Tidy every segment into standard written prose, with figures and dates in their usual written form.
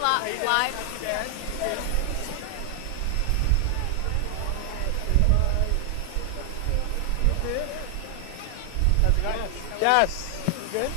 live. Yes. Good?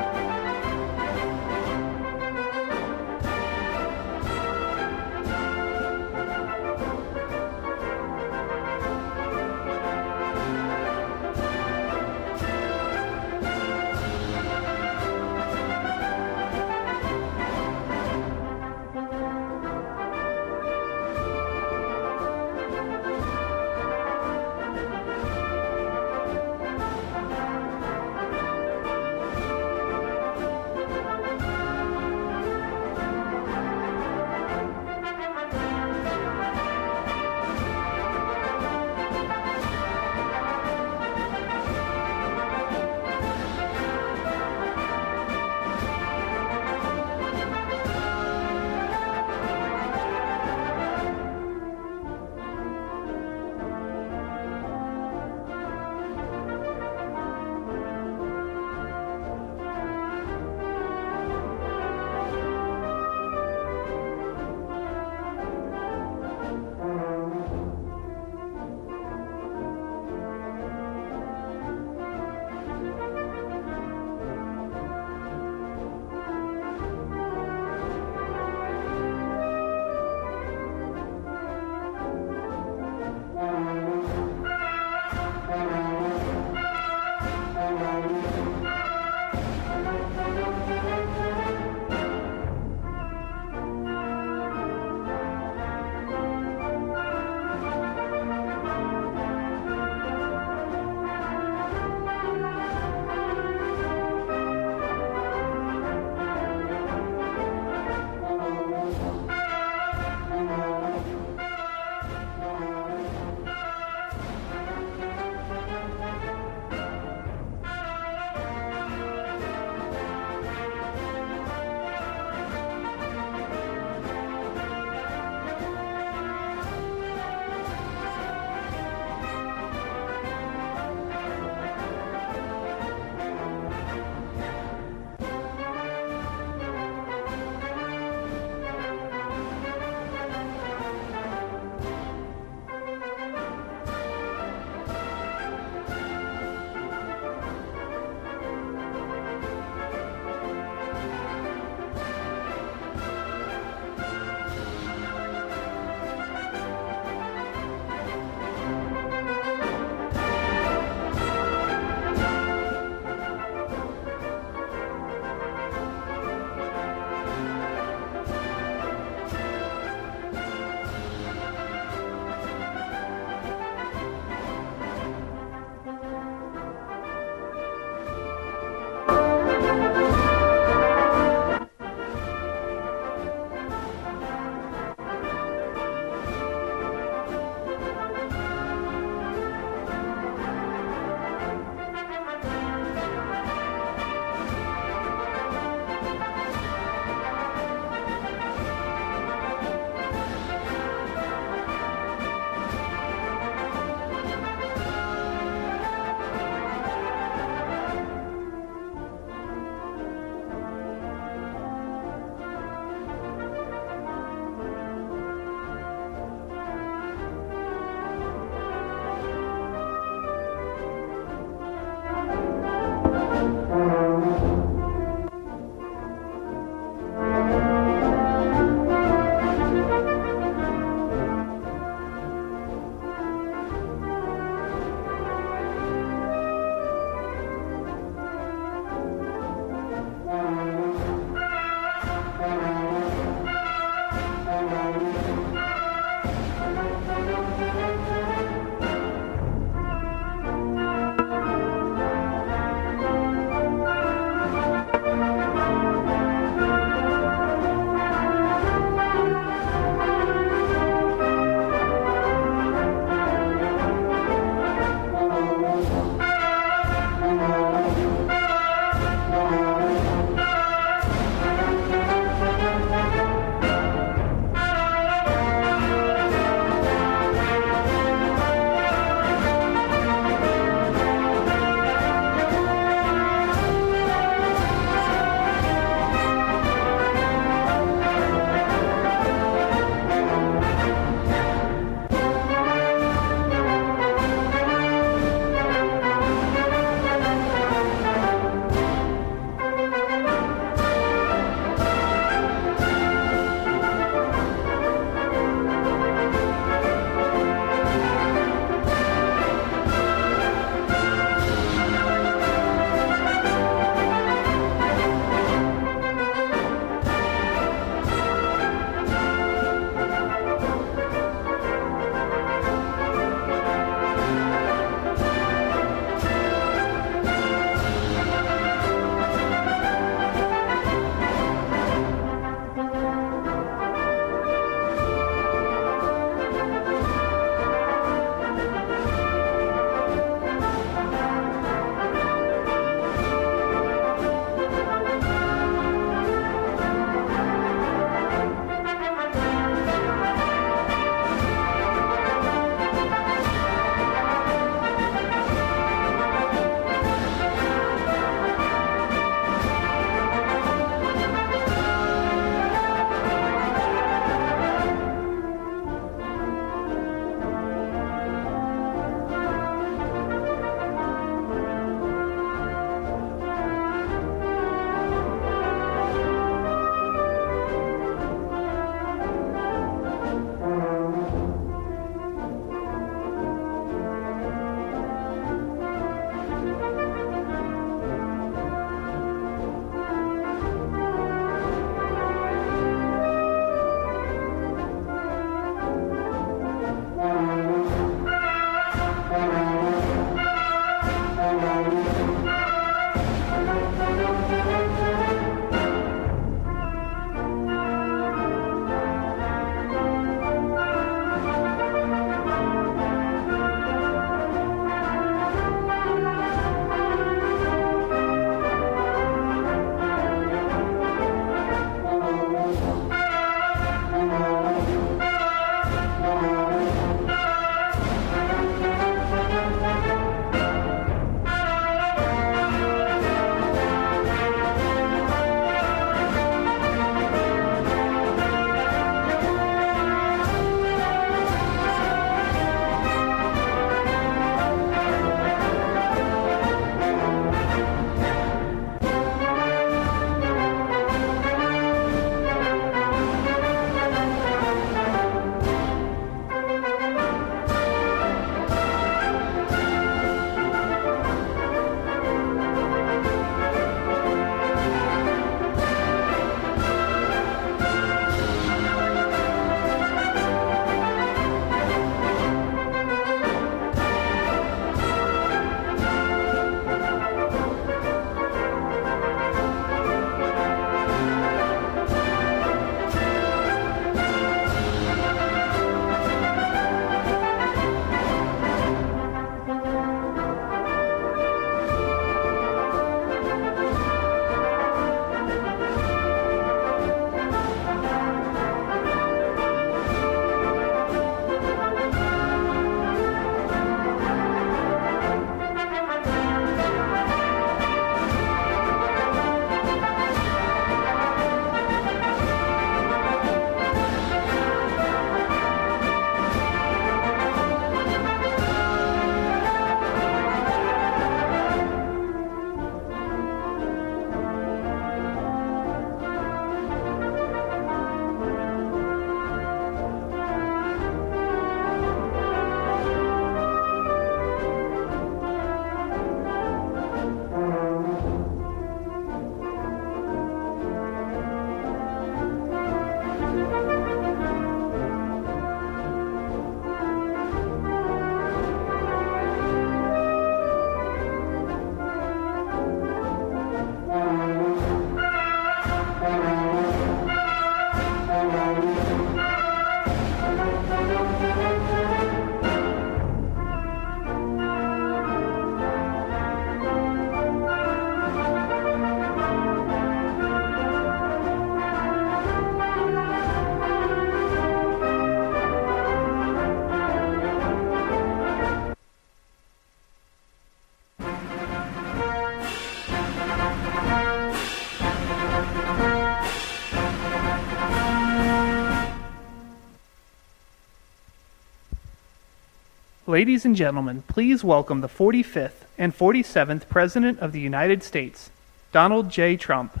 Ladies and gentlemen, please welcome the 45th and 47th President of the United States, Donald J. Trump.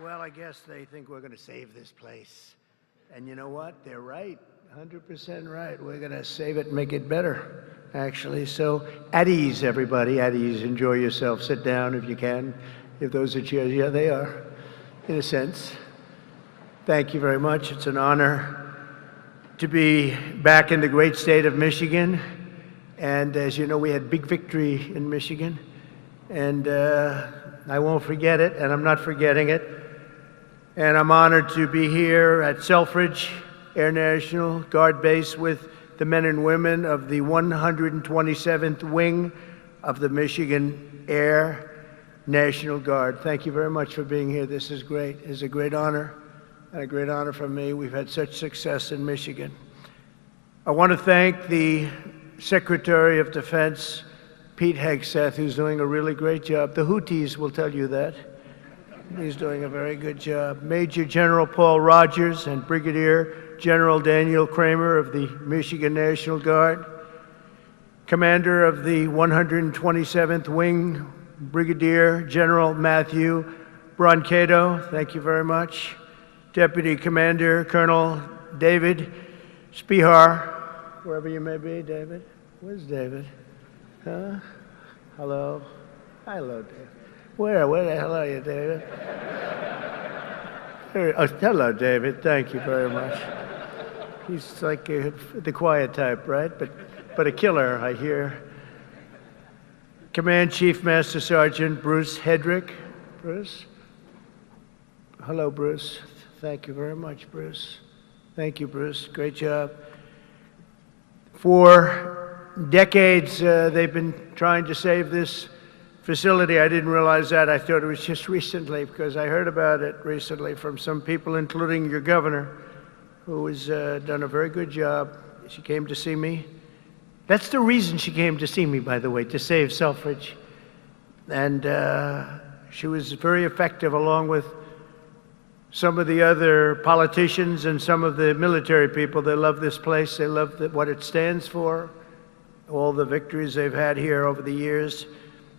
Well, I guess they think we're going to save this place. And you know what? They're right. 100% right. We're going to save it and make it better, actually. So at ease, everybody. At ease. Enjoy yourself. Sit down if you can. If those are chairs, yeah, they are, in a sense. Thank you very much. It's an honor to be back in the great state of Michigan. And as you know, we had big victory in Michigan. And I won't forget it, and I'm not forgetting it. And I'm honored to be here at Selfridge Air National Guard Base with the men and women of the 127th Wing of the Michigan Air National Guard. Thank you very much for being here. This is great. It's a great honor, and a great honor for me. We've had such success in Michigan. I want to thank the Secretary of Defense, Pete Hegseth, who's doing a really great job. The Houthis will tell you that. He's doing a very good job. Major General Paul Rogers and Brigadier General Daniel Kramer of the Michigan National Guard. Commander of the 127th Wing, Brigadier General Matthew Brancato, thank you very much. Deputy Commander Colonel David Spihar, wherever you may be, David. Where's David? Huh? Hello? Hello, David. Where the hell are you, David? Hello, David. Thank you very much. He's like the quiet type, right? But a killer, I hear. Command Chief Master Sergeant Bruce Hedrick. Bruce? Hello, Bruce. Thank you very much, Bruce. Thank you, Bruce. Great job. For decades, they've been trying to save this facility. I didn't realize that. I thought it was just recently, because I heard about it recently from some people, including your governor, who has done a very good job. She came to see me. That's the reason she came to see me, by the way, to save Selfridge. And she was very effective, along with some of the other politicians and some of the military people. They love this place. They love what it stands for, all the victories they've had here over the years.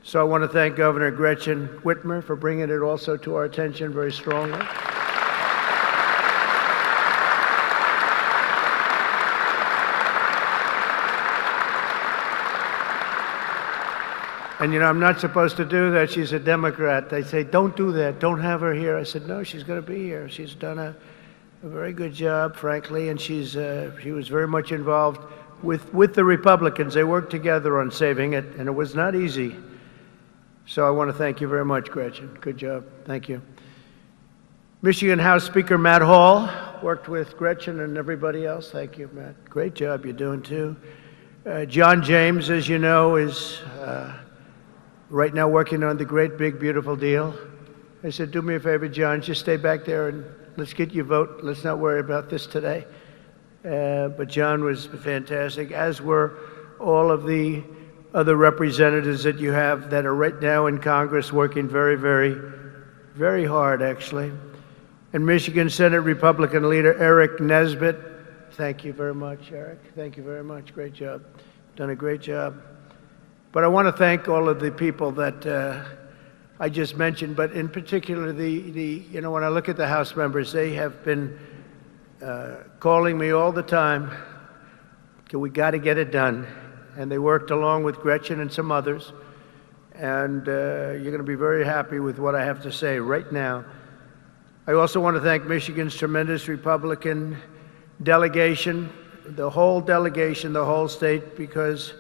So I want to thank Governor Gretchen Whitmer for bringing it also to our attention very strongly. And you know, I'm not supposed to do that. She's a Democrat. They say, don't do that. Don't have her here. I said, no, she's going to be here. She's done a very good job, frankly, and she was very much involved with the Republicans. They worked together on saving it, and it was not easy. So I want to thank you very much, Gretchen. Good job. Thank you. Michigan House Speaker Matt Hall worked with Gretchen and everybody else. Thank you, Matt. Great job you're doing, too. John James, as you know, is right now working on the great, big, beautiful deal. I said, do me a favor, John, just stay back there and let's get your vote. Let's not worry about this today. But John was fantastic, as were all of the other representatives that you have that are right now in Congress working very, very, very hard, actually. And Michigan Senate Republican leader Eric Nesbitt, Thank you very much, Eric. Thank you very much. Great job. Done a great job. But I want to thank all of the people that I just mentioned, but in particular, when I look at the House members, they have been calling me all the time, okay, we got to get it done. And they worked along with Gretchen and some others. And you're going to be very happy with what I have to say right now. I also want to thank Michigan's tremendous Republican delegation, the whole delegation, the whole state, because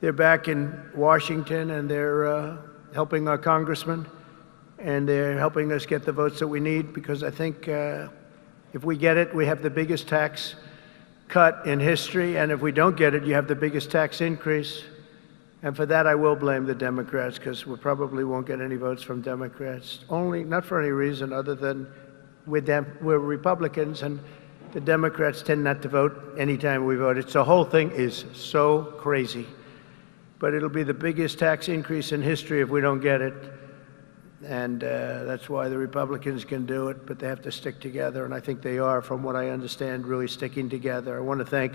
they're back in Washington and they're helping our congressman and they're helping us get the votes that we need, because I think if we get it, we have the biggest tax cut in history, and if we don't get it, you have the biggest tax increase. And for that, I will blame the Democrats, because we probably won't get any votes from Democrats. Not for any reason other than we're Republicans, and the Democrats tend not to vote anytime we vote. The whole thing is so crazy. But it'll be the biggest tax increase in history if we don't get it. And that's why the Republicans can do it, but they have to stick together, and I think they are, from what I understand, really sticking together. I want to thank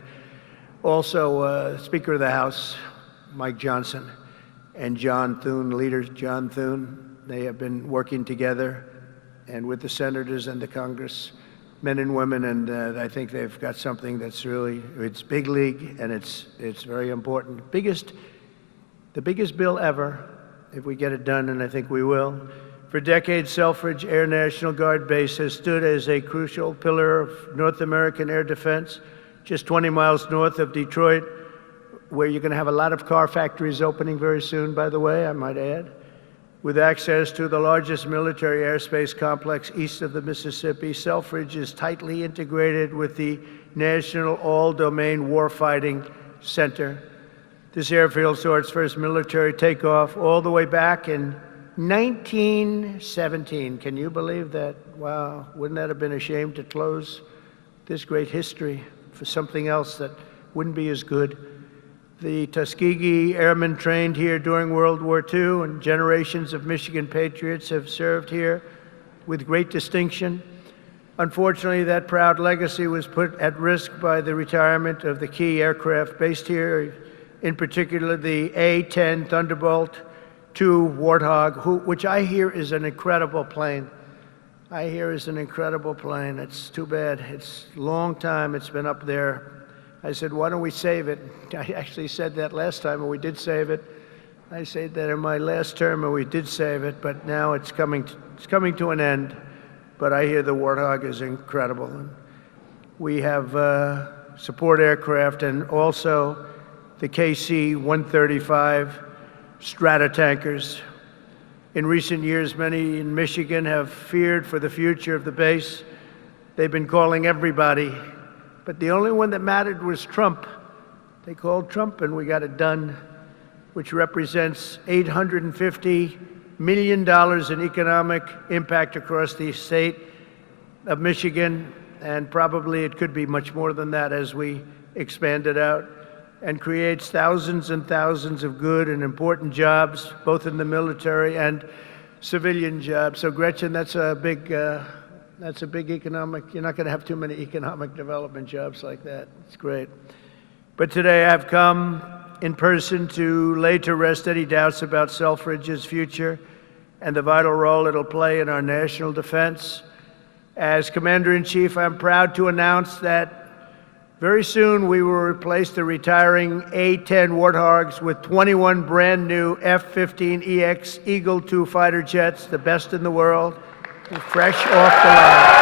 also Speaker of the House, Mike Johnson, and John Thune, leader John Thune. They have been working together and with the senators and the Congress, men and women, and I think they've got something that's it's big league, and it's very important. The biggest bill ever, if we get it done, and I think we will. For decades, Selfridge Air National Guard Base has stood as a crucial pillar of North American air defense, just 20 miles north of Detroit, where you're going to have a lot of car factories opening very soon, by the way, I might add, with access to the largest military airspace complex east of the Mississippi. Selfridge is tightly integrated with the National All-Domain Warfighting Center. This airfield saw its first military takeoff all the way back in 1917. Can you believe that? Wow, wouldn't that have been a shame to close this great history for something else that wouldn't be as good? The Tuskegee Airmen trained here during World War II, and generations of Michigan patriots have served here with great distinction. Unfortunately, that proud legacy was put at risk by the retirement of the key aircraft based here, in particular the A-10 Thunderbolt II Warthog, which I hear is an incredible plane. It's too bad. It's a long time it's been up there. I said, why don't we save it? I actually said that last time, and we did save it. I said that in my last term, and we did save it, but now it's coming to an end. But I hear the Warthog is incredible. We have support aircraft and also the KC-135 strata tankers. In recent years, many in Michigan have feared for the future of the base. They've been calling everybody, but the only one that mattered was Trump. They called Trump, and we got it done, which represents $850 million in economic impact across the state of Michigan, and probably it could be much more than that as we expand it out, and creates thousands and thousands of good and important jobs, both in the military and civilian jobs. So Gretchen, that's a big economic, you're not going to have too many economic development jobs like that. It's great. But today I've come in person to lay to rest any doubts about Selfridge's future and the vital role it'll play in our national defense. As Commander-in-Chief, I'm proud to announce that very soon we will replace the retiring A-10 Warthogs with 21 brand new F-15EX Eagle II fighter jets, the best in the world, fresh off the line.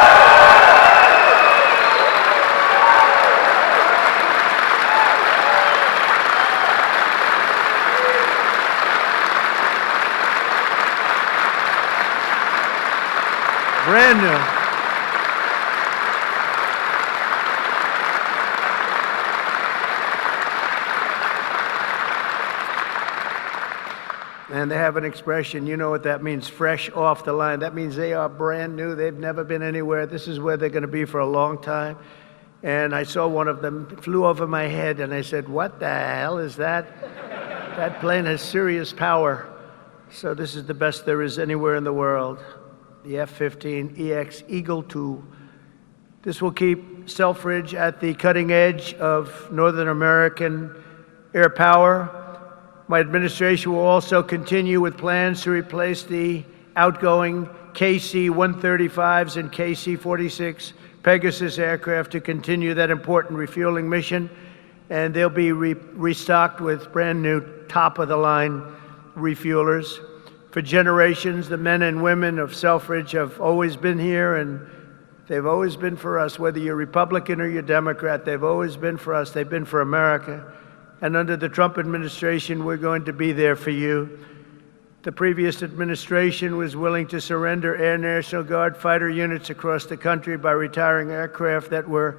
Brand new. And they have an expression, you know what that means, fresh off the line. That means they are brand new. They've never been anywhere. This is where they're going to be for a long time. And I saw one of them flew over my head, and I said, what the hell is that? That plane has serious power. So this is the best there is anywhere in the world. The F-15EX Eagle II. This will keep Selfridge at the cutting edge of Northern American air power. My administration will also continue with plans to replace the outgoing KC-135s and KC-46 Pegasus aircraft to continue that important refueling mission. And they'll be restocked with brand new top-of-the-line refuelers. For generations, the men and women of Selfridge have always been here, and they've always been for us. Whether you're Republican or you're Democrat, they've always been for us. They've been for America. And under the Trump administration, we're going to be there for you. The previous administration was willing to surrender Air National Guard fighter units across the country by retiring aircraft that were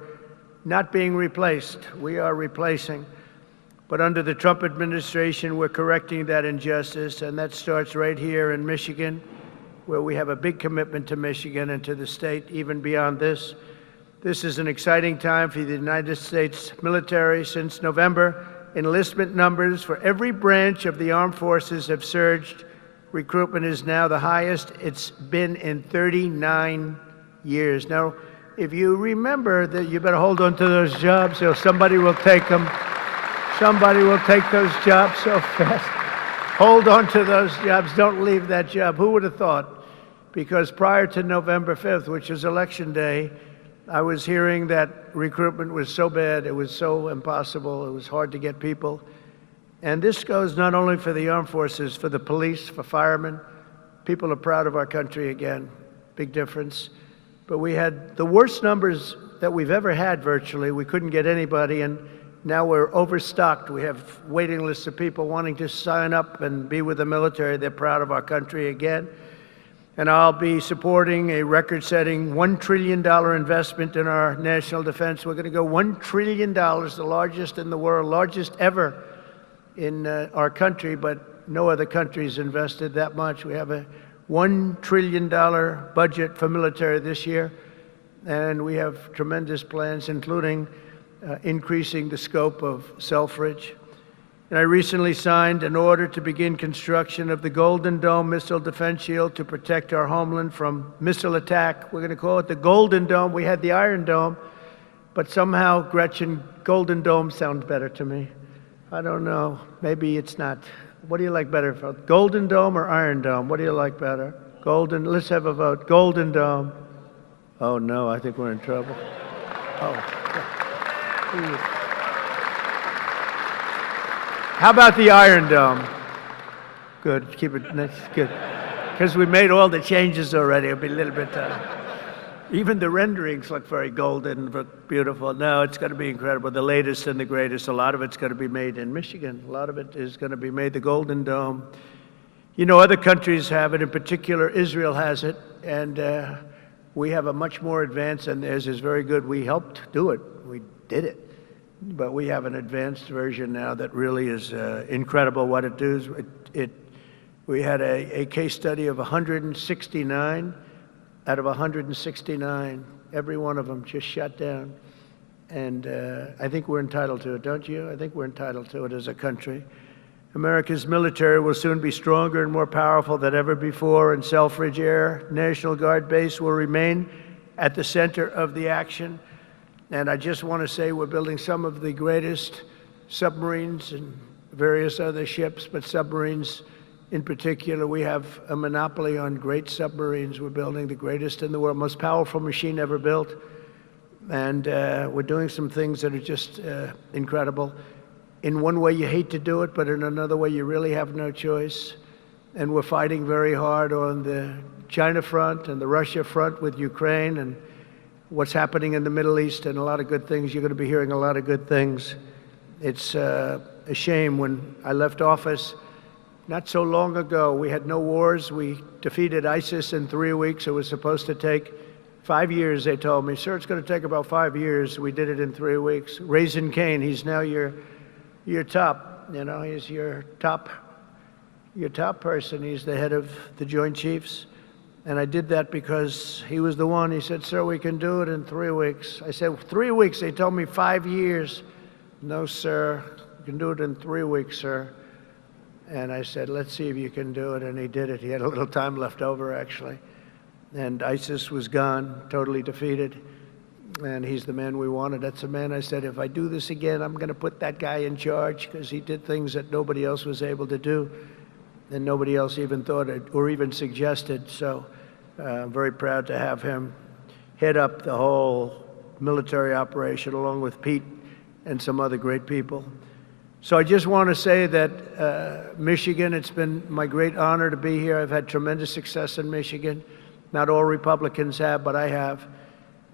not being replaced. We are replacing. But under the Trump administration, we're correcting that injustice, and that starts right here in Michigan, where we have a big commitment to Michigan and to the state, even beyond this. This is an exciting time for the United States military. Since November, enlistment numbers for every branch of the armed forces have surged. Recruitment is now the highest it's been in 39 years. Now, if you remember that, you better hold on to those jobs or somebody will take them. Somebody will take those jobs so fast. Hold on to those jobs. Don't leave that job. Who would have thought? Because prior to November 5th, which is Election Day, I was hearing that recruitment was so bad, it was so impossible, it was hard to get people. And this goes not only for the armed forces, for the police, for firemen. People are proud of our country again. Big difference. But we had the worst numbers that we've ever had virtually. We couldn't get anybody, and now we're overstocked. We have waiting lists of people wanting to sign up and be with the military. They're proud of our country again. And I'll be supporting a record-setting $1 trillion investment in our national defense. We're going to go $1 trillion, the largest in the world, largest ever in our country, but no other country's invested that much. We have a $1 trillion budget for military this year, and we have tremendous plans, including increasing the scope of Selfridge. And I recently signed an order to begin construction of the Golden Dome missile defense shield to protect our homeland from missile attack. We're going to call it the Golden Dome. We had the Iron Dome, but somehow, Gretchen, Golden Dome sounds better to me. I don't know. Maybe it's not. What do you like better? Golden Dome or Iron Dome? What do you like better? Golden. Let's have a vote. Golden Dome. Oh, no, I think we're in trouble. Oh. How about the Iron Dome? Good. Keep it nice. Good. Because we made all the changes already. It'll be a little bit... even the renderings look very golden, but beautiful. No, it's going to be incredible. The latest and the greatest. A lot of it's going to be made in Michigan. A lot of it is going to be made, the Golden Dome. You know, other countries have it. In particular, Israel has it. And we have a much more advanced, and theirs is very good. We helped do it. We did it. But we have an advanced version now that really is incredible what it does. We had a case study of 169. Out of 169, every one of them just shut down. And I think we're entitled to it, don't you? I think we're entitled to it as a country. America's military will soon be stronger and more powerful than ever before, and Selfridge Air National Guard Base will remain at the center of the action. And I just want to say we're building some of the greatest submarines and various other ships, but submarines in particular, we have a monopoly on great submarines. We're building the greatest in the world, most powerful machine ever built. And we're doing some things that are just incredible. In one way, you hate to do it, but in another way, you really have no choice. And we're fighting very hard on the China front and the Russia front with Ukraine and what's happening in the Middle East, and a lot of good things. You're going to be hearing a lot of good things. It's a shame. When I left office not so long ago, we had no wars. We defeated ISIS in 3 weeks. It was supposed to take 5 years, they told me. Sir, it's going to take about 5 years. We did it in 3 weeks. Raising Cain, he's now your top, you know, he's your top person. He's the head of the Joint Chiefs. And I did that because he was the one. He said, sir, we can do it in 3 weeks. I said, 3 weeks? They told me 5 years. No, sir, you can do it in 3 weeks, sir. And I said, let's see if you can do it. And he did it. He had a little time left over, actually. And ISIS was gone, totally defeated. and he's the man we wanted. That's the man I said, if I do this again, I'm going to put that guy in charge, because he did things that nobody else was able to do, and nobody else even thought it or even suggested. So I'm very proud to have him head up the whole military operation along with Pete and some other great people. So I just want to say that Michigan, it's been my great honor to be here. I've had tremendous success in Michigan. Not all Republicans have, but I have.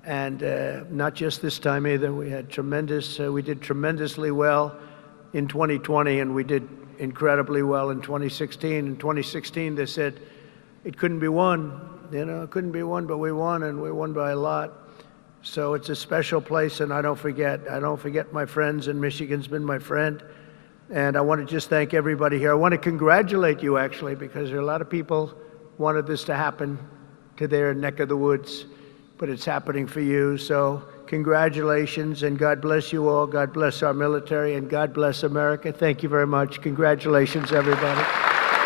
And not just this time either. We had we did tremendously well in 2020, and we did incredibly well in 2016. In 2016, they said it couldn't be won. It couldn't be won, but we won, and we won by a lot. So it's a special place, and I don't forget my friends, and Michigan's been my friend. And I want to just thank everybody here. I want to congratulate you, actually, because there are a lot of people wanted this to happen to their neck of the woods, but it's happening for you. So congratulations, and God bless you all. God bless our military, and God bless America. Thank you very much. Congratulations, everybody.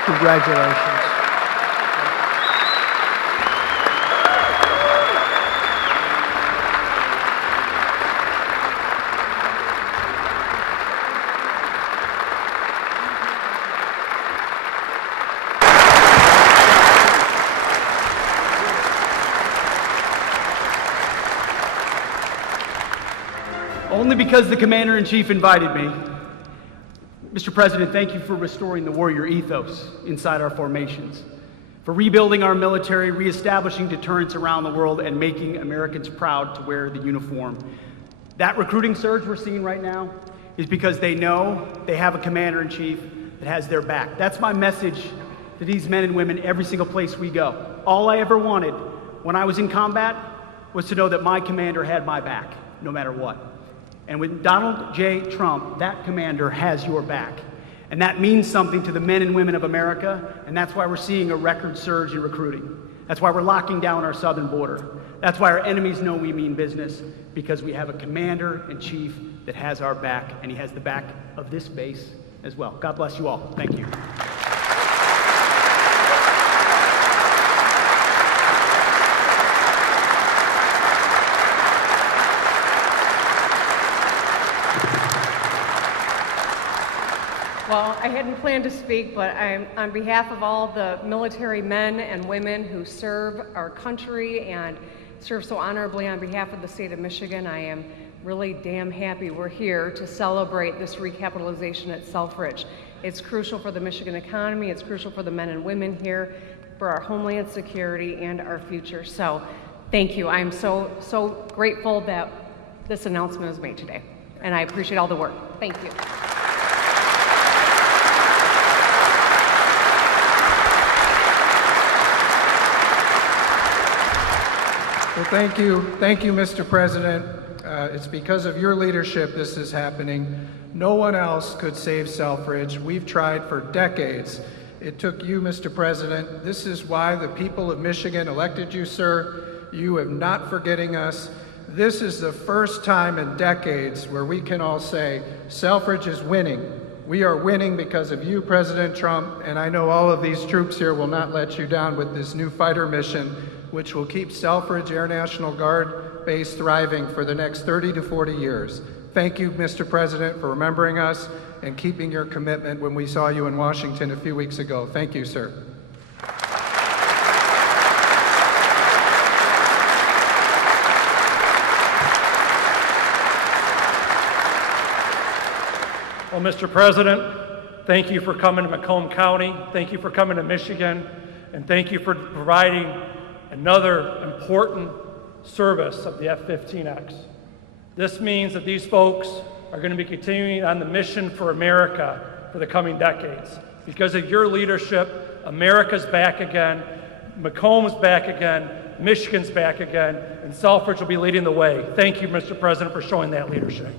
Congratulations. Only because the Commander-in-Chief invited me. Mr. President, thank you for restoring the warrior ethos inside our formations, for rebuilding our military, reestablishing deterrence around the world, and making Americans proud to wear the uniform. That recruiting surge we're seeing right now is because they know they have a Commander-in-Chief that has their back. That's my message to these men and women every single place we go. All I ever wanted when I was in combat was to know that my commander had my back, no matter what. And with Donald J. Trump, that commander has your back. And that means something to the men and women of America, and that's why we're seeing a record surge in recruiting. That's why we're locking down our southern border. That's why our enemies know we mean business, because we have a Commander-in-Chief that has our back, and he has the back of this base as well. God bless you all. Thank you. Well, I hadn't planned to speak, but I'm on behalf of all the military men and women who serve our country and serve so honorably on behalf of the state of Michigan. I am really damn happy we're here to celebrate this recapitalization at Selfridge. It's crucial for the Michigan economy, it's crucial for the men and women here, for our homeland security and our future. So thank you. I'm so grateful that this announcement was made today, and I appreciate all the work. Thank you. Well, thank you, Mr. President. It's because of your leadership this is happening. No one else could save Selfridge. We've tried for decades. It took you, Mr. President. This is why the people of Michigan elected you, sir. You are not forgetting us. This is the first time in decades where we can all say, Selfridge is winning. We are winning because of you, President Trump, and I know all of these troops here will not let you down with this new fighter mission, which will keep Selfridge Air National Guard base thriving for the next 30 to 40 years. Thank you, Mr. President, for remembering us and keeping your commitment when we saw you in Washington a few weeks ago. Thank you, sir. Well, Mr. President, thank you for coming to Macomb County. Thank you for coming to Michigan. And thank you for providing another important service of the F-15X. This means that these folks are going to be continuing on the mission for America for the coming decades. Because of your leadership, America's back again, Macomb's back again, Michigan's back again, and Selfridge will be leading the way. Thank you, Mr. President, for showing that leadership.